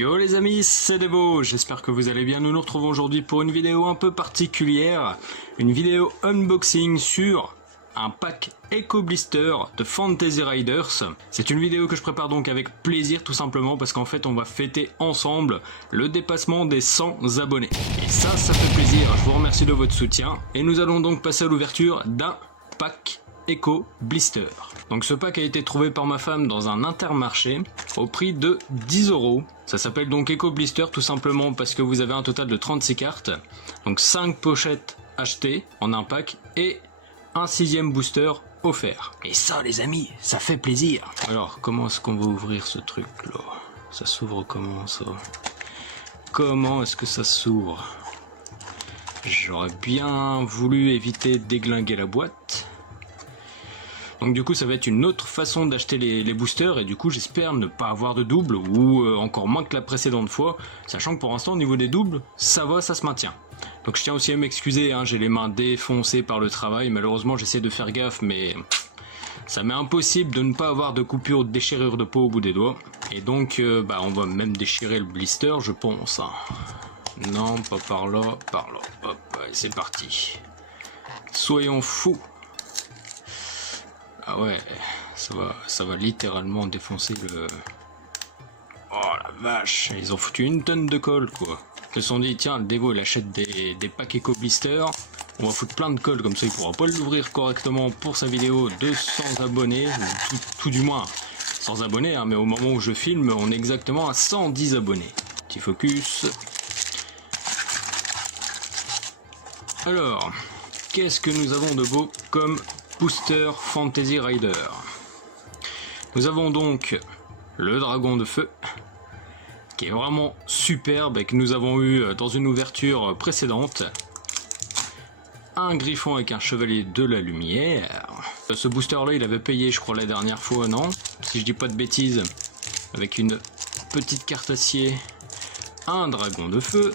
Yo les amis, c'est Devo, j'espère que vous allez bien. Nous nous retrouvons aujourd'hui pour une vidéo un peu particulière, une vidéo unboxing sur un pack Eco Blister de Fantasy Riders. C'est une vidéo que je prépare donc avec plaisir tout simplement parce qu'en fait on va fêter ensemble le dépassement des 100 abonnés. Et ça fait plaisir, je vous remercie de votre soutien. Et nous allons donc passer à l'ouverture d'un pack Eco Blister. Donc ce pack a été trouvé par ma femme dans un Intermarché au prix de 10 €. Ça s'appelle donc Eco Blister tout simplement parce que vous avez un total de 36 cartes. Donc 5 pochettes achetées en un pack et un 6e booster offert. Et ça les amis, ça fait plaisir. Alors comment est-ce qu'on va ouvrir ce truc là? Ça s'ouvre comment ça? Comment est-ce que ça s'ouvre? J'aurais bien voulu éviter de déglinguer la boîte. Donc du coup ça va être une autre façon d'acheter les boosters et du coup j'espère ne pas avoir de double ou encore moins que la précédente fois, sachant que pour l'instant au niveau des doubles ça va, ça se maintient. Donc je tiens aussi à m'excuser, hein, j'ai les mains défoncées par le travail, malheureusement j'essaie de faire gaffe mais ça m'est impossible de ne pas avoir de coupure ou de déchirure de peau au bout des doigts. Et donc on va même déchirer le blister je pense. Non pas par là, hop c'est parti. Soyons fous. Ah ouais, ça va littéralement défoncer le... Oh la vache, ils ont foutu une tonne de colle quoi. Ils se sont dit tiens le Devo il achète des packs Eco Blister, on va foutre plein de colle comme ça il pourra pas l'ouvrir correctement pour sa vidéo de 100 abonnés, ou tout du moins 100 abonnés hein, mais au moment où je filme on est exactement à 110 abonnés. Petit focus. Alors, qu'est-ce que nous avons de beau comme booster Fantasy Rider? Nous avons donc le dragon de feu qui est vraiment superbe et que nous avons eu dans une ouverture précédente. Un griffon avec un chevalier de la lumière. Ce booster là il avait payé je crois la dernière fois, non? Si je dis pas de bêtises. Avec une petite carte acier. Un dragon de feu.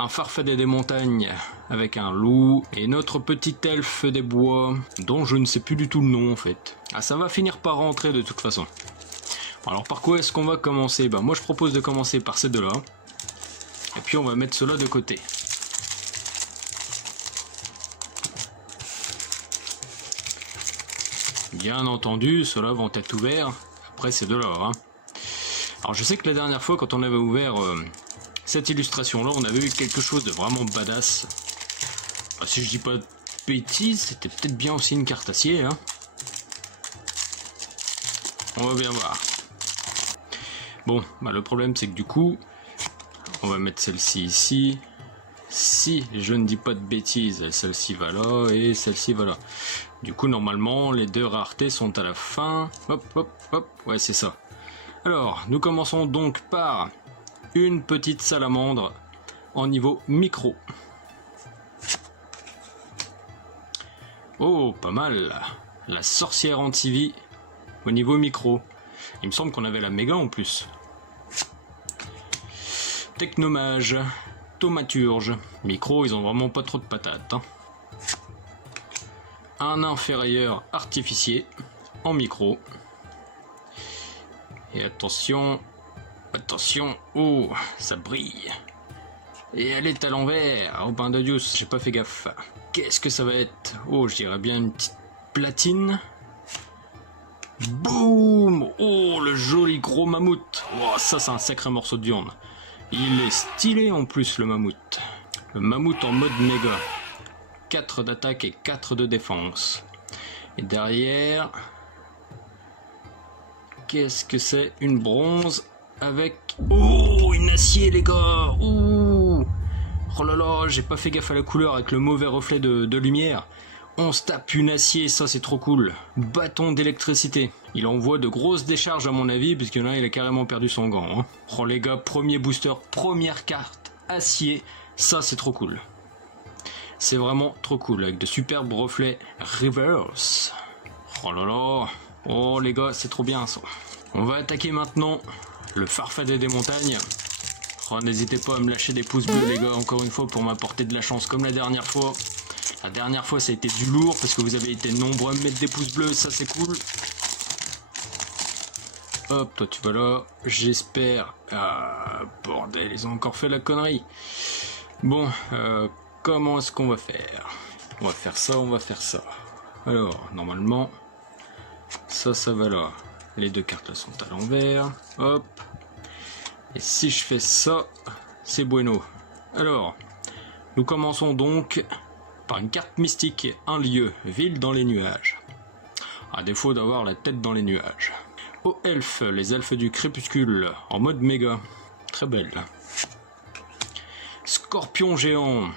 Un farfadet des montagnes avec un loup et notre petit elfe des bois dont je ne sais plus du tout le nom en fait. Ah ça va finir par rentrer de toute façon. Alors par quoi est-ce qu'on va commencer? Moi je propose de commencer par ces deux là et puis on va mettre ceux-là de côté. Bien entendu ceux-là vont être ouverts après ces deux là hein. Alors je sais que la dernière fois quand on avait ouvert cette illustration là on avait eu quelque chose de vraiment badass. Si je dis pas de bêtises c'était peut-être bien aussi une carte acier hein. On va bien voir. Bon le problème c'est que du coup on va mettre celle-ci ici. Si je ne dis pas de bêtises celle-ci va là et celle-ci va là. Du coup normalement les deux raretés sont à la fin. Hop hop hop, ouais c'est ça. Alors nous commençons donc par une petite salamandre en niveau micro. Oh, pas mal. La sorcière anti-vie au niveau micro. Il me semble qu'on avait la méga en plus. Technomage, thaumaturge. Micro, ils ont vraiment pas trop de patates. Hein. Un inférieur artificier en micro. Et attention... Attention, oh, ça brille. Et elle est à l'envers. Oh ben de Dieu, j'ai pas fait gaffe. Qu'est-ce que ça va être? Oh, je dirais bien une petite platine. Boum! Oh, le joli gros mammouth. Oh, ça c'est un sacré morceau de viande. Il est stylé en plus le mammouth. Le mammouth en mode méga. 4 d'attaque et 4 de défense. Et derrière... Qu'est-ce que c'est? Une bronze avec... Oh, une acier les gars. Ouh. Oh là là, j'ai pas fait gaffe à la couleur avec le mauvais reflet de lumière. On se tape une acier, ça c'est trop cool. Bâton d'électricité. Il envoie de grosses décharges à mon avis, puisqu'il y en a il a carrément perdu son gant. Hein. Oh les gars, premier booster, première carte, acier, ça c'est trop cool. C'est vraiment trop cool, avec de superbes reflets reverse. Oh là là. Oh les gars, c'est trop bien ça. On va attaquer maintenant le farfadet des montagnes. Oh, n'hésitez pas à me lâcher des pouces bleus les gars, encore une fois pour m'apporter de la chance comme la dernière fois. La dernière fois ça a été du lourd parce que vous avez été nombreux à me mettre des pouces bleus, ça c'est cool. Hop, toi tu vas là. J'espère. Ah, bordel, ils ont encore fait la connerie. Bon, comment est-ce qu'on va faire? On va faire ça, on va faire ça. Alors, normalement, ça va là. Les deux cartes là sont à l'envers. Hop. Et si je fais ça, c'est bueno. Alors, nous commençons donc par une carte mystique, un lieu, ville dans les nuages. À défaut d'avoir la tête dans les nuages. Aux elfes, les elfes du crépuscule, en mode méga. Très belle. Scorpion géant.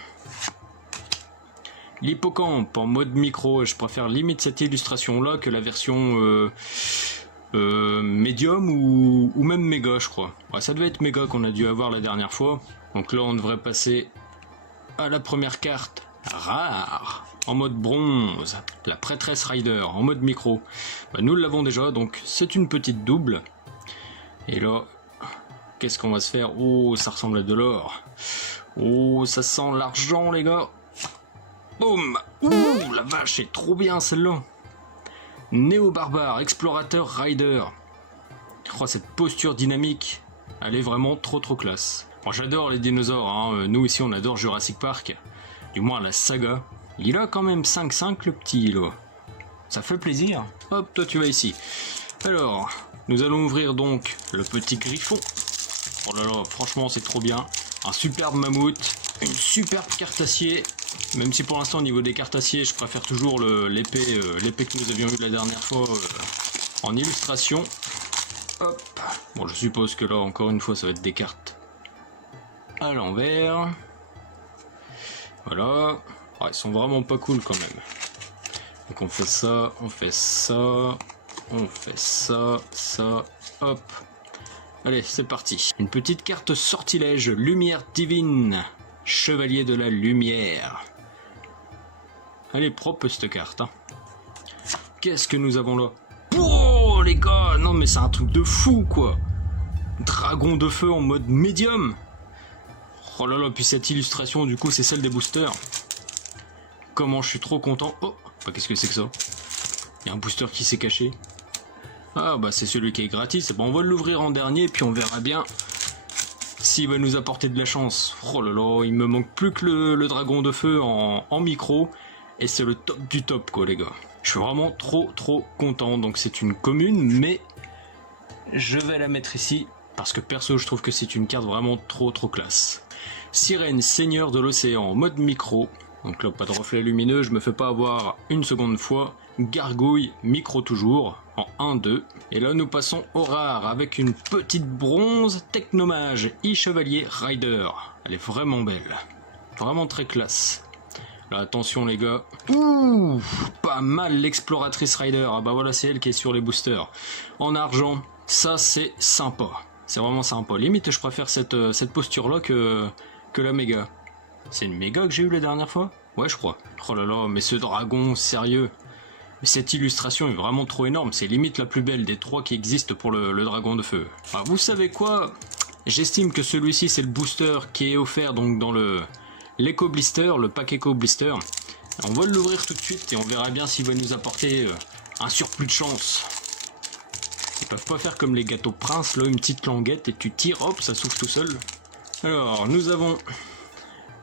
L'hippocampe en mode micro. Je préfère limite cette illustration là que la version médium ou même méga, je crois. Ouais, ça devait être méga qu'on a dû avoir la dernière fois. Donc là on devrait passer à la première carte. Rare. En mode bronze. La prêtresse Rider en mode micro. Bah, nous l'avons déjà, donc c'est une petite double. Et là, qu'est-ce qu'on va se faire? Oh, ça ressemble à de l'or. Oh, ça sent l'argent, les gars. Boum. Ouh, la vache, c'est trop bien celle-là. Néo-barbare, explorateur Rider. Oh, cette posture dynamique, elle est vraiment trop classe. Bon, j'adore les dinosaures, hein. Nous ici on adore Jurassic Park. Du moins la saga. Il a quand même 5-5 le petit là. Ça fait plaisir. Hop, toi tu vas ici. Alors, nous allons ouvrir donc le petit griffon. Oh là là, franchement c'est trop bien. Un superbe mammouth, une superbe carte acier. Même si pour l'instant au niveau des cartes acier, je préfère toujours l'épée que nous avions eu la dernière fois en illustration. Hop. Bon, je suppose que là encore une fois ça va être des cartes à l'envers. Voilà. Ah, ils sont vraiment pas cool quand même. Donc on fait ça, on fait ça, on fait ça, ça, hop. Allez, c'est parti. Une petite carte sortilège, lumière divine, chevalier de la lumière. Elle est propre cette carte. Hein. Qu'est-ce que nous avons là? Oh les gars, non mais c'est un truc de fou quoi. Dragon de feu en mode médium. Oh là là, puis cette illustration du coup c'est celle des boosters. Comment je suis trop content. Oh, bah, qu'est-ce que c'est que ça? Il y a un booster qui s'est caché. Ah bah c'est celui qui est gratis. Bon, on va l'ouvrir en dernier puis on verra bien s'il va nous apporter de la chance. Oh là là, il me manque plus que le dragon de feu en micro. Et c'est le top du top quoi les gars. Je suis vraiment trop content. Donc c'est une commune mais je vais la mettre ici. Parce que perso je trouve que c'est une carte vraiment trop classe. Sirène, seigneur de l'océan en mode micro. Donc là, pas de reflet lumineux, je me fais pas avoir une seconde fois. Gargouille, micro toujours, en 1-2. Et là, nous passons au rare avec une petite bronze technomage, e-chevalier Rider. Elle est vraiment belle. Vraiment très classe. Là, attention les gars. Ouh, pas mal l'exploratrice Rider. Ah bah voilà, c'est elle qui est sur les boosters. En argent, ça c'est sympa. C'est vraiment sympa. Limite, je préfère cette posture-là que la méga. C'est une méga que j'ai eu la dernière fois? Ouais, je crois. Oh là là, mais ce dragon, sérieux. Mais cette illustration est vraiment trop énorme. C'est limite la plus belle des trois qui existent pour le dragon de feu. Ah, vous savez quoi? J'estime que celui-ci, c'est le booster qui est offert donc dans l'Eco Blister, le pack Eco Blister. On va l'ouvrir tout de suite et on verra bien s'il va nous apporter un surplus de chance. Ils peuvent pas faire comme les gâteaux prince, là, une petite languette et tu tires, hop, ça s'ouvre tout seul. Alors, nous avons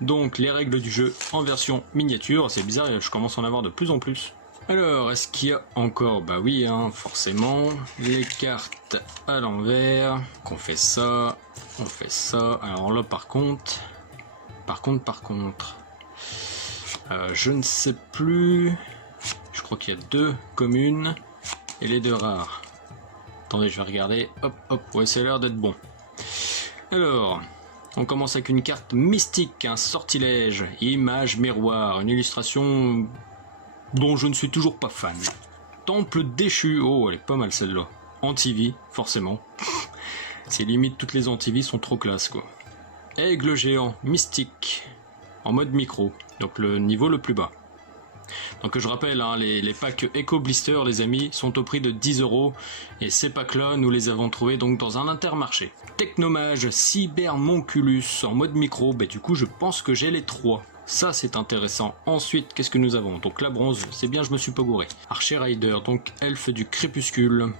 donc les règles du jeu en version miniature. C'est bizarre, je commence à en avoir de plus en plus. Alors, est-ce qu'il y a encore? Bah oui, hein, forcément. Les cartes à l'envers. Donc on fait ça, on fait ça. Alors là, par contre... je ne sais plus... Je crois qu'il y a 2 communes et les 2 rares. Attendez, je vais regarder. Hop, hop, ouais, ça a l'air d'être bon. Alors... On commence avec une carte mystique, un sortilège, image miroir, une illustration dont je ne suis toujours pas fan. Temple déchu, oh elle est pas mal celle-là. Anti-vie, forcément. C'est limite, toutes les anti-vie sont trop classe quoi. Aigle géant, mystique, en mode micro, donc le niveau le plus bas. Donc je rappelle, hein, les packs Eco Blister, les amis, sont au prix de 10 € et ces packs-là, nous les avons trouvés donc dans un intermarché. Technomage, Cybermonculus en mode micro, bah du coup je pense que j'ai les 3. Ça c'est intéressant. Ensuite, qu'est-ce que nous avons? Donc la bronze, c'est bien, je me suis pas gouré. Archer Rider, donc elfe du crépuscule.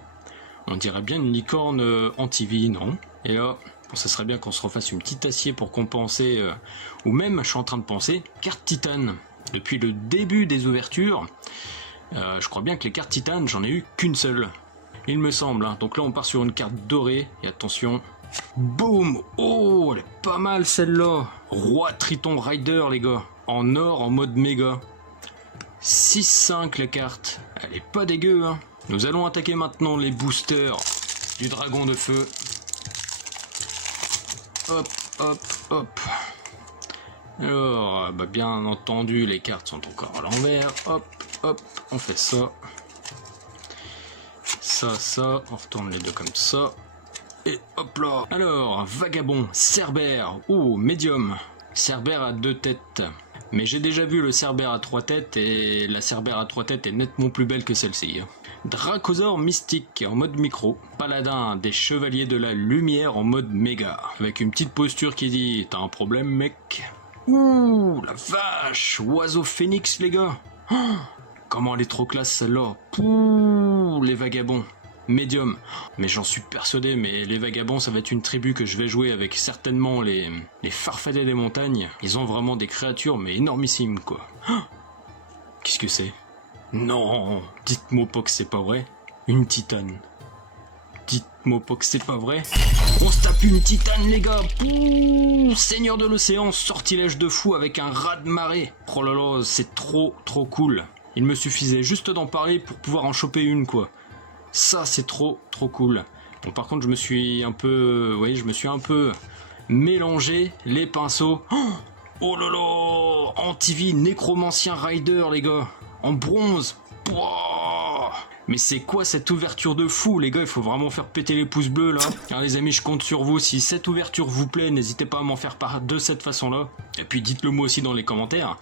On dirait bien une licorne anti-vie, non? Et là, bon, ça serait bien qu'on se refasse une petite acier pour compenser, ou même, je suis en train de penser, carte titane. Depuis le début des ouvertures, je crois bien que les cartes titane, j'en ai eu qu'une seule. Il me semble, hein. Donc là on part sur une carte dorée, et attention, boum! Oh, elle est pas mal celle-là! Roi Triton Rider, les gars, en or, en mode méga. 6-5 la carte, elle est pas dégueu, hein. Nous allons attaquer maintenant les boosters du dragon de feu. Hop, hop, hop. Alors, bah bien entendu, les cartes sont encore à l'envers. Hop, hop, on fait ça. Ça, on retourne les deux comme ça. Et hop là. Alors, vagabond, cerbère, oh, médium. Cerbère à 2 têtes. Mais j'ai déjà vu le cerbère à 3 têtes et la cerbère à 3 têtes est nettement plus belle que celle-ci. Dracosaure mystique en mode micro. Paladin des chevaliers de la lumière en mode méga. Avec une petite posture qui dit « T'as un problème, mec ?» Ouh, la vache! Oiseau phénix, les gars! Oh, comment elle est trop classe, celle-là! Pouh, les vagabonds! Médium. Mais j'en suis persuadé, mais les vagabonds, ça va être une tribu que je vais jouer avec certainement les farfadets des montagnes. Ils ont vraiment des créatures, mais énormissimes, quoi. Oh, qu'est-ce que c'est? Non! Dites-moi pas que c'est pas vrai. Une titane. Dites-moi pas que c'est pas vrai. On se tape une titane, les gars. Pouh, Seigneur de l'océan, sortilège de fou avec un raz de marée. Oh là là, c'est trop cool. Il me suffisait juste d'en parler pour pouvoir en choper une, quoi. Ça, c'est trop cool. Bon, par contre, je me suis un peu mélangé les pinceaux. Oh là là, Antivie Nécromancien Rider, les gars. En bronze. Pouah. Mais c'est quoi cette ouverture de fou, les gars? Il faut vraiment faire péter les pouces bleus, là. Alors, les amis, je compte sur vous. Si cette ouverture vous plaît, n'hésitez pas à m'en faire part de cette façon-là. Et puis, dites-le moi aussi dans les commentaires.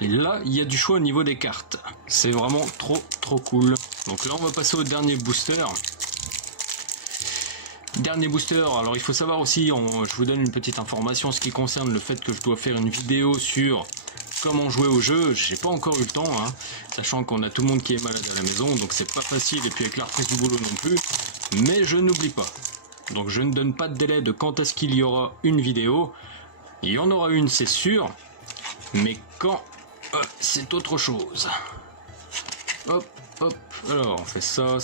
Et là, il y a du choix au niveau des cartes. C'est vraiment trop cool. Donc là, on va passer au dernier booster. Dernier booster, alors il faut savoir aussi, je vous donne une petite information en ce qui concerne le fait que je dois faire une vidéo sur comment jouer au jeu. J'ai pas encore eu le temps, hein, sachant qu'on a tout le monde qui est malade à la maison, donc c'est pas facile, et puis avec la reprise du boulot non plus. Mais je n'oublie pas. Donc je ne donne pas de délai de quand est-ce qu'il y aura une vidéo. Il y en aura une, c'est sûr, mais quand, c'est autre chose. Hop, hop, alors on fait ça.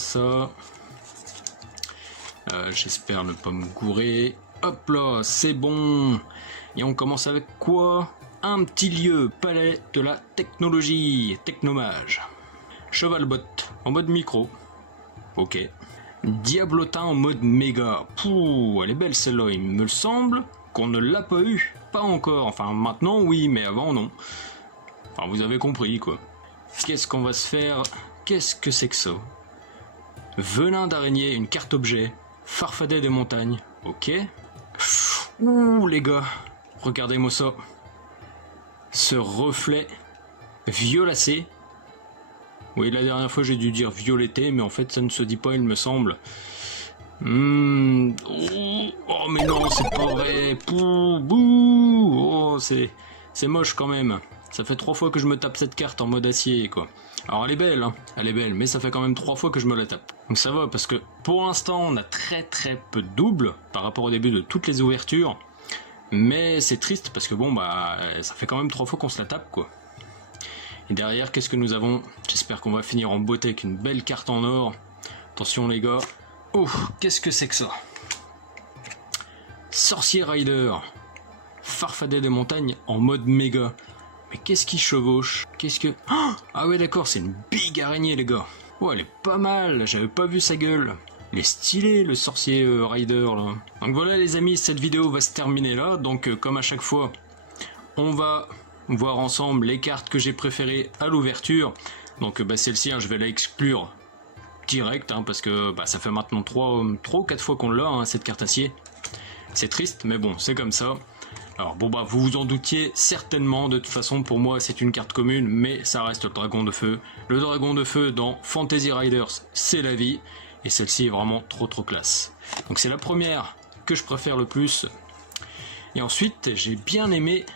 J'espère ne pas me gourer. Hop là, c'est bon. Et on commence avec quoi? Un petit lieu, palais de la technologie, technomage. Chevalbot en mode micro. Ok. Diablotin en mode méga. Pouh, elle est belle celle-là. Il me semble qu'on ne l'a pas eu. Pas encore. Enfin, maintenant oui, mais avant non. Enfin, vous avez compris quoi. Qu'est-ce qu'on va se faire? Qu'est-ce que c'est que ça? Venin d'araignée, une carte objet. Farfadet des montagnes. Ok. Ouh, les gars. Regardez-moi ça. Ce reflet violacé. Oui, la dernière fois j'ai dû dire violetté, mais en fait ça ne se dit pas, il me semble. Oh, mais non, c'est pas vrai. Bouh. Oh, c'est moche quand même. Ça fait 3 fois que je me tape cette carte en mode acier, quoi. Alors elle est belle, hein. Elle est belle, mais ça fait quand même 3 fois que je me la tape. Donc ça va, parce que pour l'instant on a très peu de doubles par rapport au début de toutes les ouvertures. Mais c'est triste parce que bon, bah ça fait quand même 3 fois qu'on se la tape, quoi. Et derrière, qu'est-ce que nous avons? J'espère qu'on va finir en beauté avec une belle carte en or. Attention les gars. Oh, qu'est-ce que c'est que ça? Sorcier Rider. Farfadet des montagnes en mode méga. Mais qu'est-ce qui chevauche? Qu'est-ce que... Ah ouais d'accord, c'est une big araignée les gars. Oh, elle est pas mal, j'avais pas vu sa gueule. Il est stylé le sorcier Rider là. Donc voilà les amis, cette vidéo va se terminer là. Donc comme à chaque fois, on va voir ensemble les cartes que j'ai préférées à l'ouverture. Donc celle-ci, hein, je vais la exclure direct, hein, parce que ça fait maintenant 3 ou 4 fois qu'on l'a, hein, cette carte acier. C'est triste, mais bon, c'est comme ça. Alors bon vous vous en doutiez certainement, de toute façon pour moi c'est une carte commune, mais ça reste le dragon de feu. Le dragon de feu dans Fantasy Riders, c'est la vie, et celle-ci est vraiment trop classe. Donc c'est la première que je préfère le plus. Et ensuite j'ai bien aimé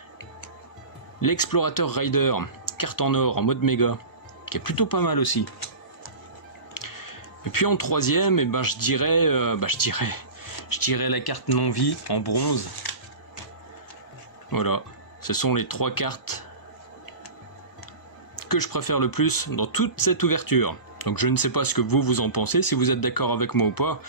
l'Explorateur Rider, carte en or en mode méga, qui est plutôt pas mal aussi. Et puis en troisième, je dirais la carte non-vie en bronze. Voilà, ce sont les 3 cartes que je préfère le plus dans toute cette ouverture. Donc je ne sais pas ce que vous en pensez, si vous êtes d'accord avec moi ou pas.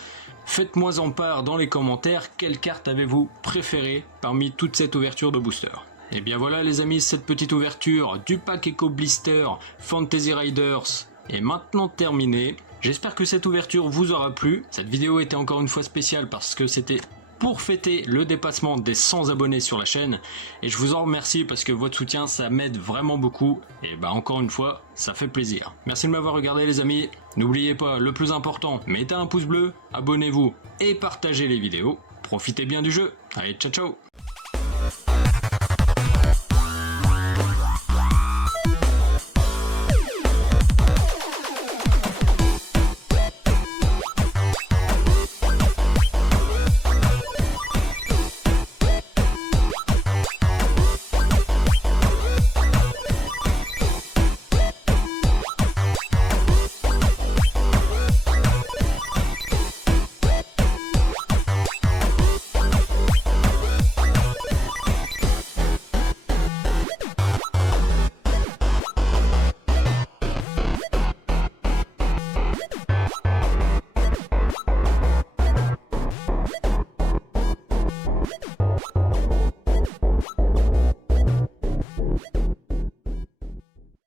Faites-moi en part dans les commentaires, quelle carte avez-vous préférée parmi toute cette ouverture de booster. Et bien voilà les amis, cette petite ouverture du pack Eco Blister Fantasy Riders est maintenant terminée. J'espère que cette ouverture vous aura plu. Cette vidéo était encore une fois spéciale parce que c'était pour fêter le dépassement des 100 abonnés sur la chaîne. Et je vous en remercie parce que votre soutien, ça m'aide vraiment beaucoup. Et encore une fois, ça fait plaisir. Merci de m'avoir regardé les amis. N'oubliez pas, le plus important, mettez un pouce bleu, abonnez-vous et partagez les vidéos. Profitez bien du jeu. Allez, ciao ciao.